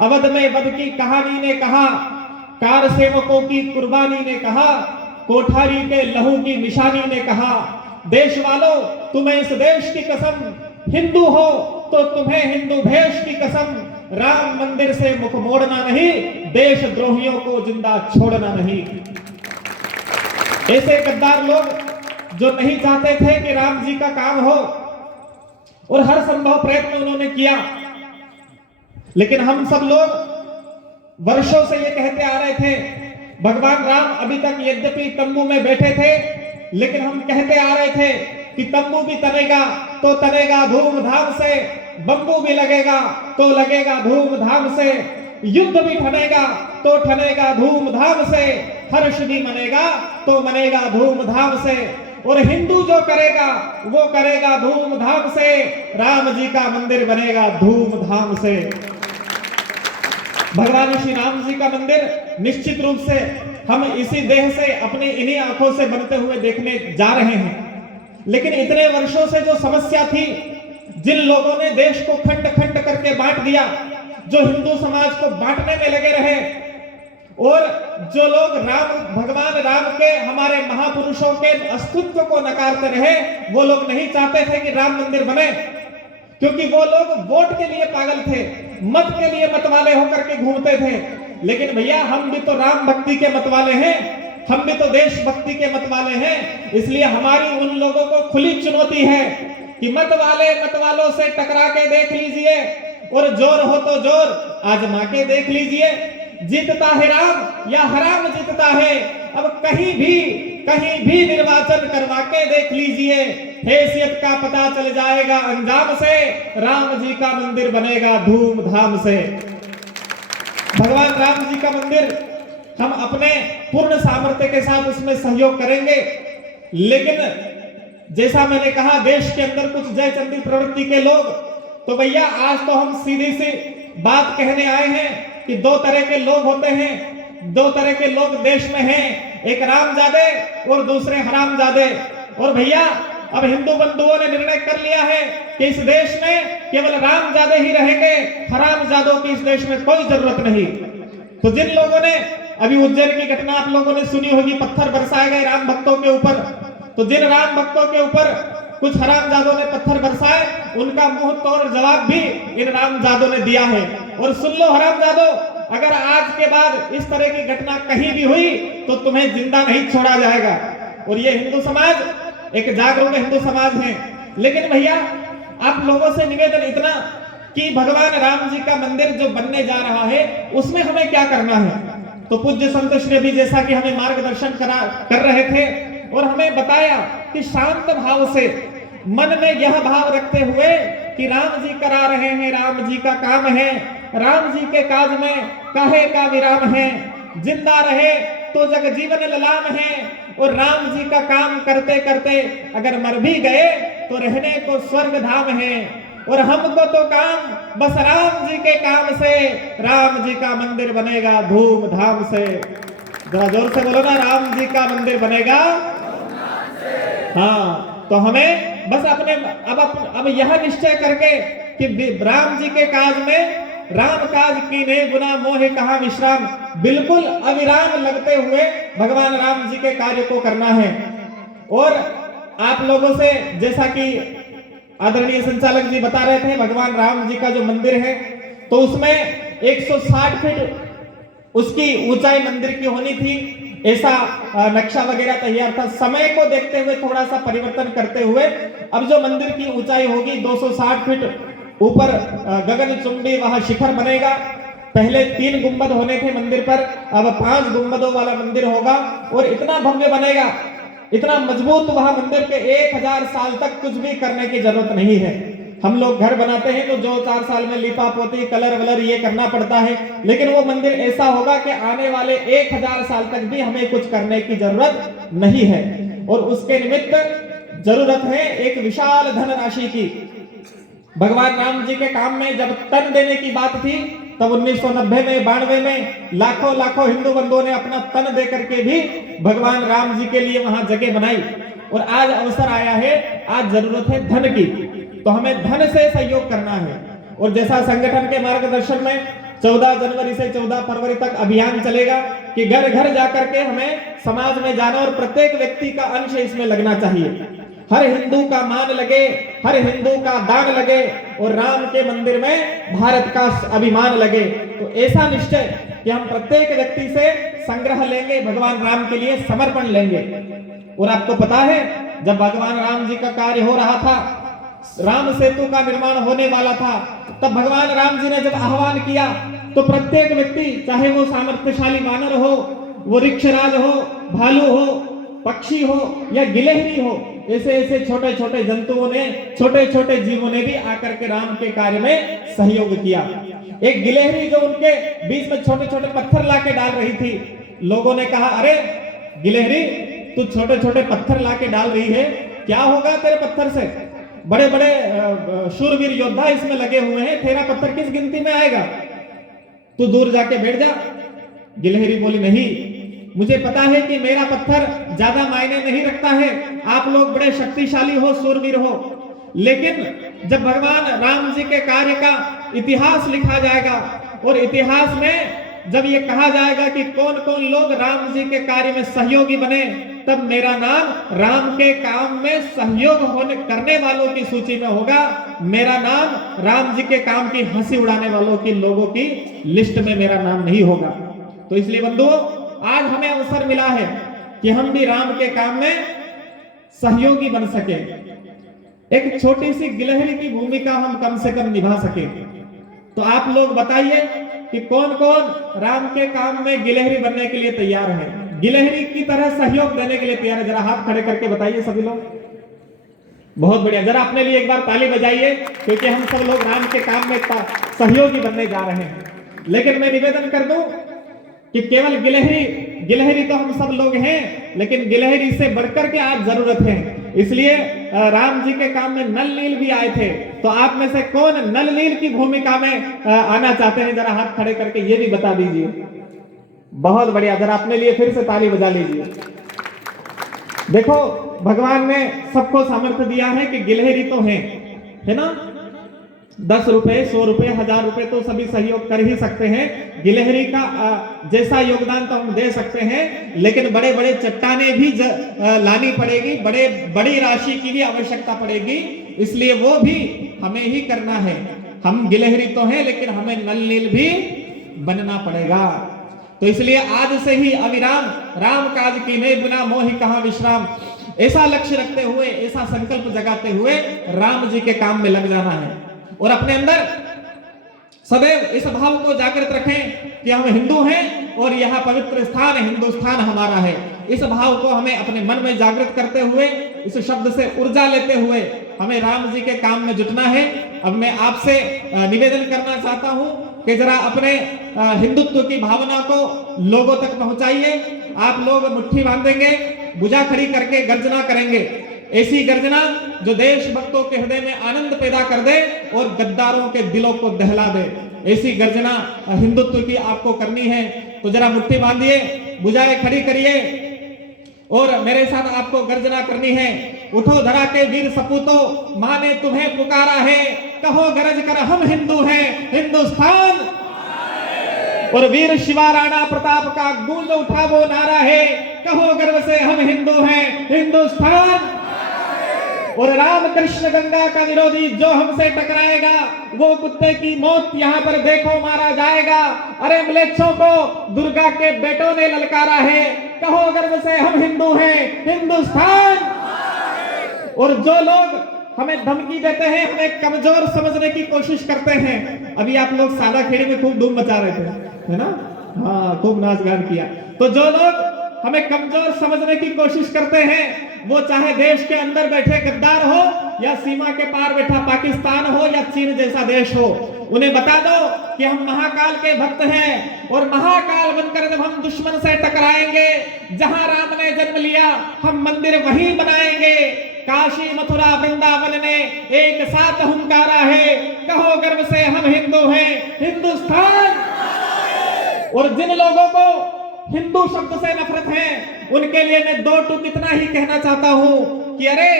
अवध में वध की कहानी ने कहा, कार सेवकों की कुर्बानी ने कहा, कोठारी के लहू की निशानी ने कहा, देश वालों तुम्हें इस देश की कसम, हिंदू हो तो तुम्हें हिंदू भेष की कसम, राम मंदिर से मुख मोड़ना नहीं, देशद्रोहियों को जिंदा छोड़ना नहीं। ऐसे गद्दार लोग जो नहीं चाहते थे कि राम जी का काम हो और हर संभव प्रयत्न उन्होंने किया, लेकिन हम सब लोग वर्षों से ये कहते आ रहे थे भगवान राम अभी तक यद्यपि तंबू में बैठे थे, लेकिन हम कहते आ रहे थे कि तंबू भी तनेगा तो तनेगा धूमधाम से, बम्बू भी लगेगा तो लगेगा धूमधाम से, युद्ध भी ठनेगा तो ठनेगा धूमधाम से, हर्ष भी मनेगा तो मनेगा धूमधाम से, और हिंदू जो करेगा वो करेगा धूमधाम से, राम जी का मंदिर बनेगा धूमधाम से। भगवान श्री राम जी का मंदिर निश्चित रूप से हम इसी देह से अपनी इन्हीं आंखों से बनते हुए देखने जा रहे हैं, लेकिन इतने वर्षों से जो समस्या थी, जिन लोगों ने देश को खंड खंड करके बांट दिया, जो हिंदू समाज को बांटने में लगे रहे, और जो लोग भगवान राम के हमारे महापुरुषों के अस्तित्व को नकारते रहे, वो लोग नहीं चाहते थे कि राम मंदिर बने, क्योंकि वो लोग वोट के लिए पागल थे, मत के लिए मतवाले होकर के घूमते थे। लेकिन भैया हम भी तो राम भक्ति के मतवाले हैं, हम भी तो देशभक्ति के मतवाले हैं, इसलिए हमारी उन लोगों को खुली चुनौती है कि मतवालों से टकरा के देख लीजिए, और जोर हो तो जोर आजमा के देख लीजिए, जीतता है राम या हराम जीतता है। अब कहीं भी निर्वाचन करवा के देख लीजिए, हैसियत का पता चल जाएगा अंजाम से, राम जी का मंदिर बनेगा धूमधाम से। भगवान राम जी का मंदिर हम अपने पूर्ण सामर्थ्य के साथ उसमें सहयोग करेंगे, लेकिन जैसा मैंने कहा देश के अंदर कुछ जयचंदी प्रवृत्ति के लोग, तो भैया आज तो हम सीधी सी बात कहने आए हैं कि दो तरह के लोग होते हैं, दो तरह के लोग देश में हैं, एक रामजादे और दूसरे हरामजादे। और भैया अब हिंदू बंधुओं ने निर्णय कर लिया है कि इस देश में केवल रामजादे ही रहेंगे, हरामजादों की इस देश में कोई जरूरत नहीं। तो जिन लोगों ने अभी उज्जैन की घटना आप लोगों ने सुनी होगी, पत्थर बरसाए गए राम भक्तों के ऊपर, तो जिन राम भक्तों के ऊपर कुछ हरामजादों ने पत्थर बरसाए, उनका मुंह तोड़ जवाब भी इन रामजादों ने दिया है। और सुन लो हरामजादों, अगर आज के बाद इस तरह की घटना कहीं भी हुई तो तुम्हें जिंदा नहीं छोड़ा जाएगा। और ये हिंदू समाज एक जागरूक हिंदू समाज है, लेकिन भैया आप लोगों से निवेदन इतना कि भगवान राम जी का मंदिर जो बनने जा रहा है उसमें हमें क्या करना है। तो पूज्य संत श्री भी जैसा कि हमें मार्गदर्शन कर रहे थे और हमें बताया कि शांत भाव से मन में यह भाव रखते हुए कि राम जी करा रहे हैं, राम जी का काम है, राम जी के काज में काहे का विराम है, जिंदा रहे तो जग जीवन ललाम है, और राम जी का काम करते करते अगर मर भी गए तो रहने को स्वर्ग धाम है। और हमको तो काम बस राम जी के काम से, राम जी का मंदिर बनेगा धूमधाम से। जरा जोर से बोलो ना, राम जी का मंदिर बनेगा। हाँ, तो हमें बस अपने अब यह निश्चय करके कि राम जी के काज में राम काज कीने गुना मोहे कहा विश्राम, बिल्कुल अविराम लगते हुए भगवान राम जी के कार्य को करना है। और आप लोगों से जैसा कि आदरणीय संचालक जी बता रहे थे, भगवान राम जी का जो मंदिर है तो उसमें 160 फीट उसकी ऊंचाई मंदिर की होनी थी, ऐसा नक्शा वगैरह तैयार था। समय को देखते हुए थोड़ा सा परिवर्तन करते हुए अब जो मंदिर की ऊंचाई होगी 260 फीट ऊपर गगनचुंबी वहां शिखर बनेगा। पहले 3 गुंबद होने थे मंदिर पर, अब 5 गुंबदों वाला मंदिर होगा और इतना भव्य बनेगा, इतना मजबूत, वहां मंदिर के 1000 साल तक कुछ भी करने की जरूरत नहीं है। हम लोग घर बनाते हैं तो 2-4 साल में लिपा पोती कलर वलर ये करना पड़ता है, लेकिन वो मंदिर ऐसा होगा कि आने वाले 1000 साल तक भी हमें कुछ करने की जरूरत नहीं है। और उसके निमित्त जरूरत है एक विशाल धनराशि की। भगवान राम जी के काम में जब तन देने की बात थी तब 1990 में 92 में लाखों हिंदू बंधुओं ने अपना तन दे करके भी भगवान राम जी के लिए वहां जगह बनाई। और आज अवसर आया है, आज जरूरत है धन की, तो हमें धन से सहयोग करना है। और जैसा संगठन के मार्गदर्शन में 14 जनवरी से 14 फरवरी तक अभियान चलेगा कि घर घर जाकर के हमें समाज में जाना और प्रत्येक व्यक्ति का अंश इसमें लगना चाहिए। हर हिंदू का मान लगे, हर हिंदू का दान लगे और राम के मंदिर में भारत का अभिमान लगे। तो ऐसा निश्चय कि हम प्रत्येक व्यक्ति से संग्रह लेंगे, भगवान राम के लिए समर्पण लेंगे। और आपको पता है, जब भगवान राम जी का कार्य हो रहा था, राम सेतु का निर्माण होने वाला था, तब भगवान राम जी ने जब आह्वान किया तो प्रत्येक व्यक्ति, चाहे वो सामर्थ्यशाली वानर हो, वो रिक्षराज हो, भालू हो, पक्षी हो या गिलहरी हो, ऐसे ऐसे छोटे छोटे जंतुओं ने, छोटे छोटे जीवों ने भी आकर के राम के कार्य में सहयोग किया। एक गिलहरी जो उनके बीच में छोटे छोटे पत्थर लाके डाल रही थी, लोगों ने कहा, अरे गिलहरी, तू छोटे छोटे पत्थर लाके डाल रही है, क्या होगा तेरे पत्थर से? बड़े बड़े शूरवीर योद्धा इसमें लगे हुए हैं, तेरा पत्थर किस गिनती में आएगा? तू दूर जाके बैठ जा। गिलहरी बोली, नहीं, मुझे पता है कि मेरा पत्थर ज्यादा मायने नहीं रखता है, आप लोग बड़े शक्तिशाली हो, शूरवीर हो, लेकिन जब भगवान राम जी के कार्य का इतिहास लिखा जाएगा और इतिहास में जब ये कहा जाएगा कि कौन कौन लोग राम जी के कार्य में सहयोगी बने, तब मेरा नाम राम के काम में सहयोग होने करने वालों की सूची में होगा। मेरा नाम राम जी के काम की हंसी उड़ाने वालों की लोगों की लिस्ट में मेरा नाम नहीं होगा। तो इसलिए बंधुओं, आज हमें अवसर मिला है कि हम भी राम के काम में सहयोगी बन सके, एक छोटी सी गिलहरी की भूमिका हम कम से कम निभा सके। तो आप लोग बताइए कि कौन कौन राम के काम में गिलहरी बनने के लिए तैयार है, गिलहरी की तरह सहयोग देने के लिए तैयार है? जरा हाथ खड़े करके बताइए सभी लोग। बहुत बढ़िया, जरा अपने लिए एक बार ताली बजाइए, क्योंकि हम सब लोग राम के काम में सहयोगी बनने जा रहे हैं। लेकिन मैं निवेदन कर दूं कि केवल गिलहरी तो हम सब लोग हैं, लेकिन गिलहरी से बढ़कर के आज जरूरत है। इसलिए राम जी के काम में नल नील भी आए थे। तो आप में से कौन नल नील की भूमिका में आना चाहते हैं? जरा हाथ खड़े करके ये भी बता दीजिए। बहुत बढ़िया, जरा अपने लिए फिर से ताली बजा लीजिए। देखो, भगवान ने सबको सामर्थ्य दिया है कि गिलहरी तो है ना, 10 रुपए, 100 रुपए, 1000 रुपए तो सभी सहयोग कर ही सकते हैं। गिलहरी का जैसा योगदान तो हम दे सकते हैं, लेकिन बड़े बड़े चट्टाने भी लानी पड़ेगी, बड़ी राशि की भी आवश्यकता पड़ेगी, इसलिए वो भी हमें ही करना है। हम गिलहरी तो हैं, लेकिन हमें नल नील भी बनना पड़ेगा। तो इसलिए आज से ही अविराम राम काज कीन्हे बिना मोहि कहां विश्राम, ऐसा लक्ष्य रखते हुए, ऐसा संकल्प जगाते हुए राम जी के काम में लग जाना है और अपने अंदर सदैव इस भाव को जागृत रखें कि हम हिंदू हैं और यह पवित्र स्थान हिंदुस्तान हमारा है। इस भाव को हमें अपने मन में जागृत करते हुए, इस शब्द से ऊर्जा लेते हुए हमें राम जी के काम में जुटना है। अब मैं आपसे निवेदन करना चाहता हूं कि जरा अपने हिंदुत्व की भावना को लोगों तक पहुंचाइए। आप लोग मुट्ठी बांधेंगे, भुजा खड़ी करके गर्जना करेंगे, ऐसी गर्जना जो देशभक्तों के हृदय में आनंद पैदा कर दे और गद्दारों के दिलों को दहला दे। ऐसी गर्जना हिंदुत्व की आपको करनी है। तो जरा मुट्ठी बांधिए, भुजाएं खड़ी करिए और मेरे साथ आपको गर्जना करनी है। उठो धरा के वीर सपूतो, मां ने तुम्हें पुकारा है, कहो गरज कर हम हिंदू हैं, हिंदुस्तान। और वीर शिवा राणा प्रताप का गूंज उठा वो नारा है, कहो गर्व से हम हिंदू हैं, हिंदुस्तान। और राम कृष्ण गंगा का विरोधी जो हमसे टकराएगा, वो कुत्ते की मौत यहाँ पर देखो मारा जाएगा। अरे म्लेच्छों को दुर्गा के बेटों ने ललकारा है, कहो गर्व से हम हिंदू हैं, हिंदुस्तान। और जो लोग हमें धमकी देते हैं, हमें कमजोर समझने की कोशिश करते हैं, अभी आप लोग सादा खेड़ी में खूब धूम मचा रहे थे, है ना? हाँ, खूब नाच गान किया। तो जो लोग हमें कमजोर समझने की कोशिश करते हैं, वो चाहे देश के अंदर बैठे गद्दार हो या सीमा के पार बैठा पाकिस्तान हो या चीन जैसा देश हो, उन्हें बता दो कि हम महाकाल के भक्त हैं और महाकाल बनकर जब हम दुश्मन से टकराएंगे, जहां राम ने जन्म लिया हम मंदिर वहीं बनाएंगे। काशी मथुरा वृंदावन ने एक साथ हुंकारा है, कहो गर्व से हम हिंदू हैं, हिंदुस्तान। और जिन लोगों को हिंदू शब्द से नफरत है, उनके लिए मैं 2 टूक इतना ही कहना चाहता हूं कि अरे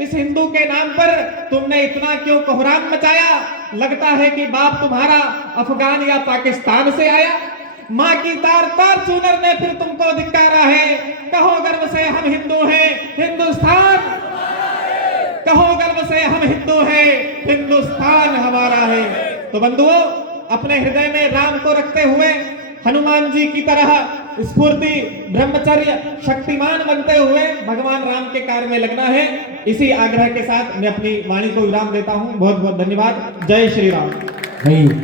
इस हिंदू के नाम पर तुमने इतना क्यों कोहराम मचाया? लगता है कि बाप तुम्हारा अफगान या पाकिस्तान से आया। माँ की तार तार चूनर ने फिर तुमको धिक्कारा है। कहो गर्व से हम हिंदू हैं, हिंदुस्तान। कहो गर्व से हम हिंदू हैं, हिंदुस्तान हमारा है। तो बंधुओं, अपने हृदय में राम को रखते हुए हनुमान जी की तरह स्फूर्ति, ब्रह्मचर्य, शक्तिमान बनते हुए भगवान राम के कार्य में लगना है। इसी आग्रह के साथ मैं अपनी वाणी को विराम देता हूं। बहुत बहुत धन्यवाद। जय श्री राम।